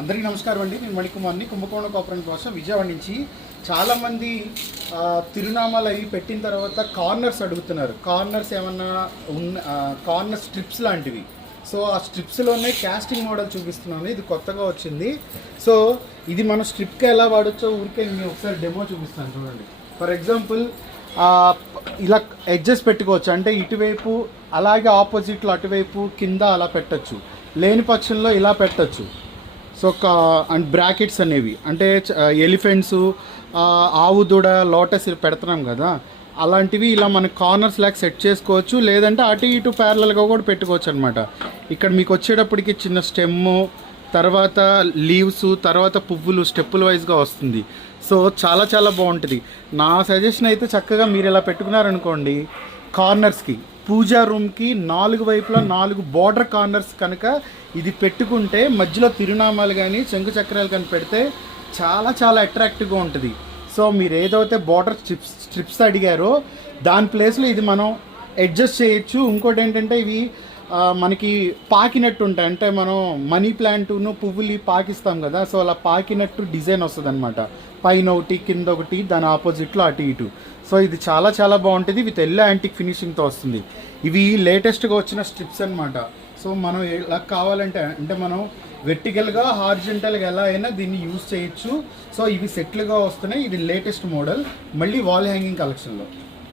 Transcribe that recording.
అందరికీ నమస్కారం అండి. నేను మణికుమార్ని, కుంభకోణం కోఆపరేటివ్ కోసం విజయవాడ నుంచి. చాలామంది తిరునామాలు అవి పెట్టిన తర్వాత కార్నర్స్ అడుగుతున్నారు. కార్నర్స్ ఏమన్నా కార్నర్ స్ట్రిప్స్ లాంటివి. సో ఆ స్ట్రిప్స్లోనే క్యాస్టింగ్ మోడల్ చూపిస్తున్నాను. ఇది కొత్తగా వచ్చింది. సో ఇది మనం స్ట్రిప్కి ఎలా వాడచ్చో ఊరికే నేను ఒకసారి డెమో చూపిస్తాను చూడండి. ఫర్ ఎగ్జాంపుల్ ఇలా ఎడ్జెస్ పెట్టుకోవచ్చు. అంటే ఇటువైపు అలాగే ఆపోజిట్లో అటువైపు కింద అలా పెట్టచ్చు. లేని పక్షంలో ఇలా పెట్టచ్చు. సో అండ్ బ్రాకెట్స్ అనేవి అంటే ఎలిఫెంట్స్, ఆవు దూడ, లోటస్ పెడుతున్నాం కదా, అలాంటివి ఇలా మన కార్నర్స్ లాగా సెట్ చేసుకోవచ్చు. లేదంటే అటు ఇటు ప్యారలల్గా కూడా పెట్టుకోవచ్చు అనమాట. ఇక్కడ మీకు వచ్చేటప్పటికి చిన్న స్టెమ్ము, తర్వాత లీవ్స్, తర్వాత పువ్వులు స్టెప్పుల వైజ్గా వస్తుంది. సో చాలా చాలా బాగుంటుంది. నా సజెషన్ అయితే చక్కగా మీరు ఇలా పెట్టుకున్నారనుకోండి, కార్నర్స్కి పూజా రూమ్కి 4 వైపులా 4 బార్డర్ కార్నర్స్ కనుక ఇది పెట్టుకుంటే మధ్యలో తిరునామాలు కానీ శంకు చక్రాలు కానీ పెడితే చాలా చాలా అట్రాక్టివ్గా ఉంటుంది. సో మీరు ఏదైతే బార్డర్ స్ట్రిప్స్ అడిగారో దాని ప్లేస్లో ఇది మనం అడ్జస్ట్ చేయొచ్చు. ఇంకోటి ఏంటంటే ఇవి మనకి పాకినట్టు ఉంటాయి. అంటే మనం మనీ ప్లాంట్ను పువ్వులు పాకిస్తాం కదా, సో అలా పాకినట్టు డిజైన్ వస్తుంది అనమాట. పైన ఒకటి కింద ఒకటి, దాని ఆపోజిట్లో అటు ఇటు. సో ఇది చాలా చాలా బాగుంటుంది. విత్ ఎల్లో యాంటిక్ ఫినిషింగ్తో వస్తుంది. ఇవి లేటెస్ట్గా వచ్చిన స్ట్రిప్స్ అనమాట. సో మనం ఎలా కావాలంటే అంటే మనం వెర్టికల్గా హారిజెంటల్గా ఎలా అయినా దీన్ని యూజ్ చేయొచ్చు. సో ఇవి సెట్లుగా వస్తున్నాయి. ఇది లేటెస్ట్ మోడల్, మళ్ళీ వాల్ హ్యాంగింగ్ కలెక్షన్లో.